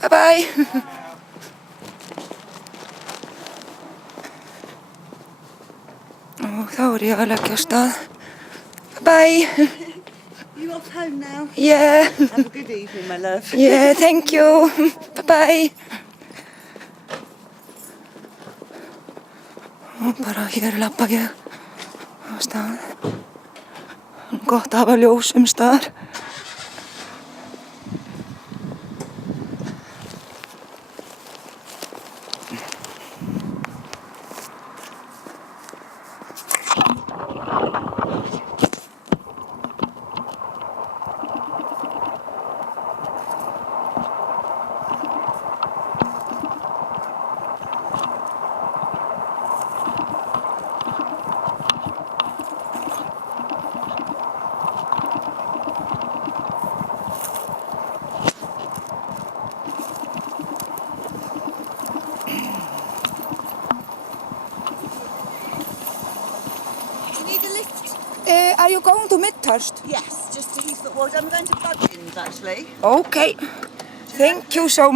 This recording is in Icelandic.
Bye-bye. Þá ég að leggja af stað. Bye. You off home now? Yeah. Have a good evening, my love. Yeah, thank you. Bye-bye. Og bara hér labba ég á stað. Gott að hafa ljós staðar. Are you going to Midhurst? Yes, just to Heathfoot Woods. I'm going to Buggins, actually. Okay. Thank you so much.